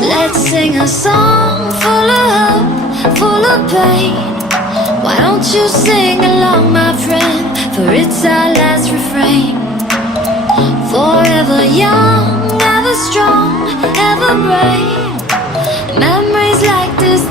Let's sing a song full of hope, full of pain. Why don't you sing along, my friend? For it's our last refrain. Forever young, ever strong, ever brave. Memories like this